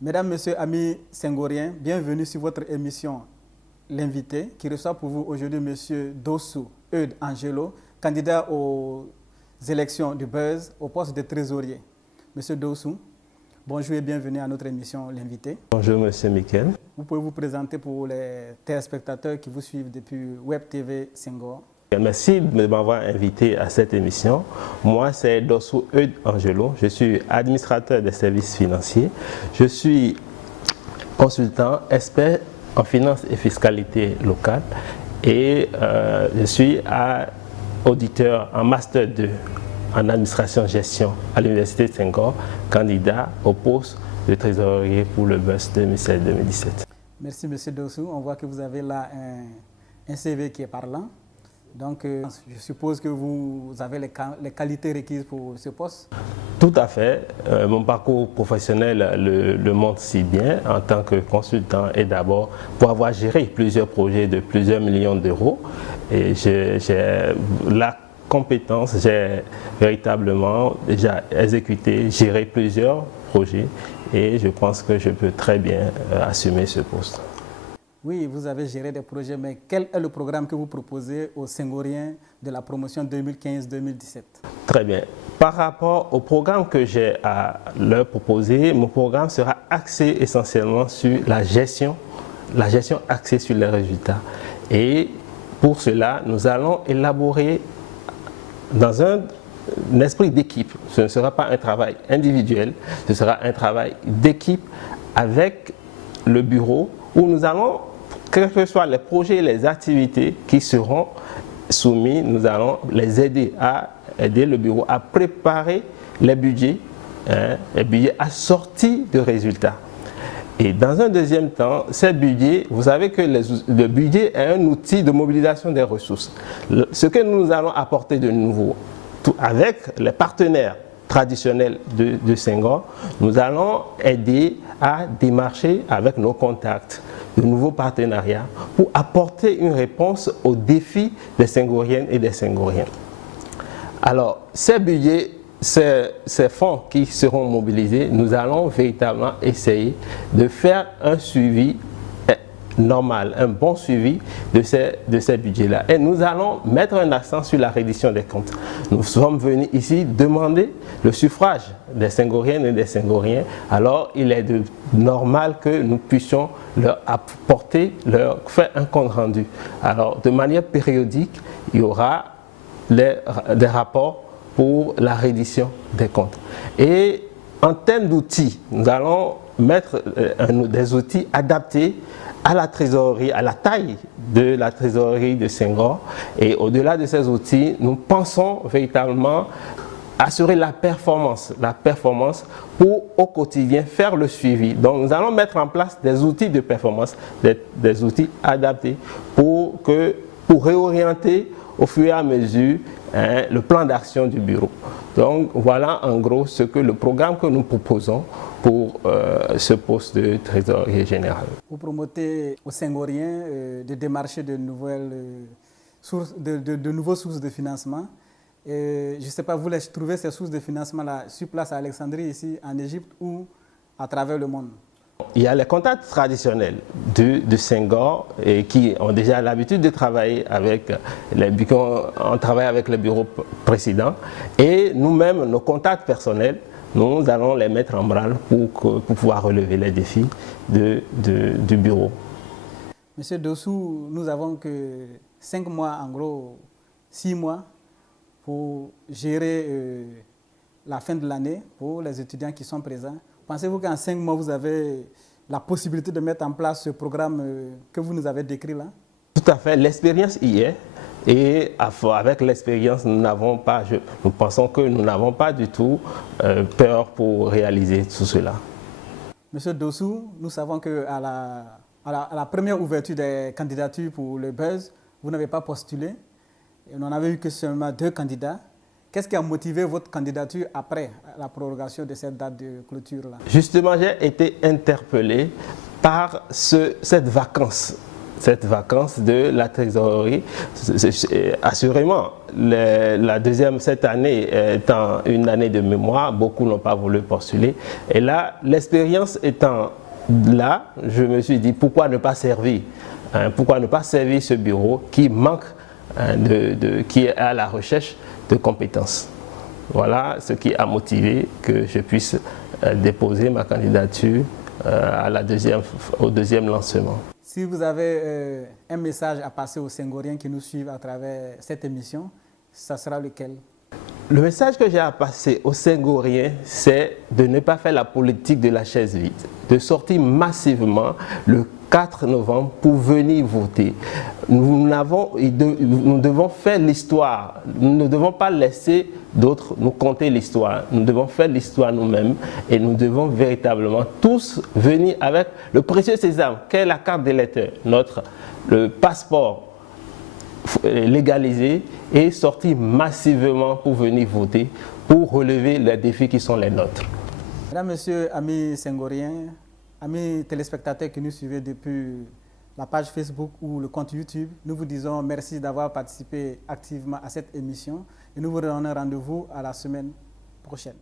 Mesdames, Messieurs, amis senghoriens, bienvenue sur votre émission L'invité, qui reçoit pour vous aujourd'hui M. Dossou Eudes Angelo, candidat aux élections du Buzz au poste de trésorier. M. Dossou, bonjour et bienvenue à notre émission L'invité. Bonjour M. Mikel. Vous pouvez vous présenter pour les téléspectateurs qui vous suivent depuis Web TV Senghor. Merci de m'avoir invité à cette émission. Moi, c'est Dossou Eudes Angelo. Je suis administrateur des services financiers. Je suis consultant, expert en finance et fiscalité locale et je suis auditeur en Master 2 en administration gestion à l'Université de Senghor, candidat au poste de trésorier pour le Buzz 2016-2017. Merci M. Dossou. On voit que vous avez là un CV qui est parlant. Donc, je suppose que vous avez les qualités requises pour ce poste. Tout à fait. Mon parcours professionnel le montre si bien en tant que consultant et d'abord pour avoir géré plusieurs projets de plusieurs millions d'euros. Et j'ai la compétence, j'ai véritablement déjà exécuté, géré plusieurs projets et je pense que je peux très bien assumer ce poste. Oui, vous avez géré des projets, mais quel est le programme que vous proposez aux Senghoriens de la promotion 2015-2017? Très bien. Par rapport au programme que j'ai à leur proposer, mon programme sera axé essentiellement sur la gestion axée sur les résultats. Et pour cela, nous allons élaborer dans un esprit d'équipe. Ce ne sera pas un travail individuel, ce sera un travail d'équipe avec le bureau où nous allons, quels que soient les projets et les activités qui seront soumis, nous allons les aider le bureau à préparer les budgets assortis de résultats. Et dans un deuxième temps, ces budgets, vous savez que le budget est un outil de mobilisation des ressources. Ce que nous allons apporter de nouveau, avec les partenaires traditionnels de Senghor, nous allons aider à démarcher avec nos contacts de nouveaux partenariats pour apporter une réponse aux défis des Senghoriennes et des Senghoriens. Alors, ces budgets, ces fonds qui seront mobilisés, nous allons véritablement essayer de faire un suivi normal, un bon suivi de ces budgets-là. Et nous allons mettre un accent sur la reddition des comptes. Nous sommes venus ici demander le suffrage des Senghoriennes et des Senghoriens. Alors, il est normal que nous puissions leur apporter, leur faire un compte rendu. Alors, de manière périodique, il y aura des rapports pour la reddition des comptes. Et en termes d'outils, nous allons mettre des outils adaptés à la trésorerie, à la taille de la trésorerie de Senghor. Et au-delà de ces outils, nous pensons véritablement assurer la performance pour au quotidien faire le suivi. Donc nous allons mettre en place des outils de performance, des outils adaptés pour réorienter au fur et à mesure le plan d'action du bureau. Donc voilà en gros le programme que nous proposons pour ce poste de trésorier général. Vous promotez aux Senghoriens de démarcher de nouvelles sources de financement. Je ne sais pas, vous les trouvez ces sources de financement là sur place à Alexandrie, ici en Égypte ou à travers le monde? Il y a les contacts traditionnels de Senghor et qui ont déjà l'habitude de travailler avec les bureaux précédents. Et nous-mêmes, nos contacts personnels, nous allons les mettre en branle pour pouvoir relever les défis du bureau. Monsieur Dossou, nous avons que 5 mois, en gros 6 mois, pour gérer la fin de l'année pour les étudiants qui sont présents. Pensez-vous qu'en 5 mois, vous avez la possibilité de mettre en place ce programme que vous nous avez décrit là? Tout à fait. L'expérience y est. Et avec l'expérience, nous pensons que nous n'avons pas du tout peur pour réaliser tout cela. Monsieur Dossou, nous savons qu'à la première ouverture des candidatures pour le Buzz, vous n'avez pas postulé. Et on n'avait eu que seulement 2 candidats. Qu'est-ce qui a motivé votre candidature après la prorogation de cette date de clôture-là? Justement, j'ai été interpellé par cette vacance cette vacance de la trésorerie. Assurément, cette année étant une année de mémoire, beaucoup n'ont pas voulu postuler. Et là, l'expérience étant là, je me suis dit pourquoi ne pas servir, pourquoi ne pas servir ce bureau qui manque, qui est à la recherche de compétences. Voilà ce qui a motivé que je puisse déposer ma candidature au deuxième lancement. Si vous avez un message à passer aux Senghoriens qui nous suivent à travers cette émission, ça sera lequel? Le message que j'ai à passer aux Senghoriens, c'est de ne pas faire la politique de la chaise vide, de sortir massivement le 4 novembre pour venir voter. Nous devons faire l'histoire. Nous ne devons pas laisser d'autres nous conter l'histoire. Nous devons faire l'histoire nous-mêmes et nous devons véritablement tous venir avec le précieux sésame qu'est la carte d'électeur, le passeport légalisé et sortir massivement pour venir voter, pour relever les défis qui sont les nôtres. Mesdames, Messieurs, amis Senghoriens, amis téléspectateurs qui nous suivez depuis la page Facebook ou le compte YouTube, nous vous disons merci d'avoir participé activement à cette émission et nous vous donnons rendez-vous à la semaine prochaine.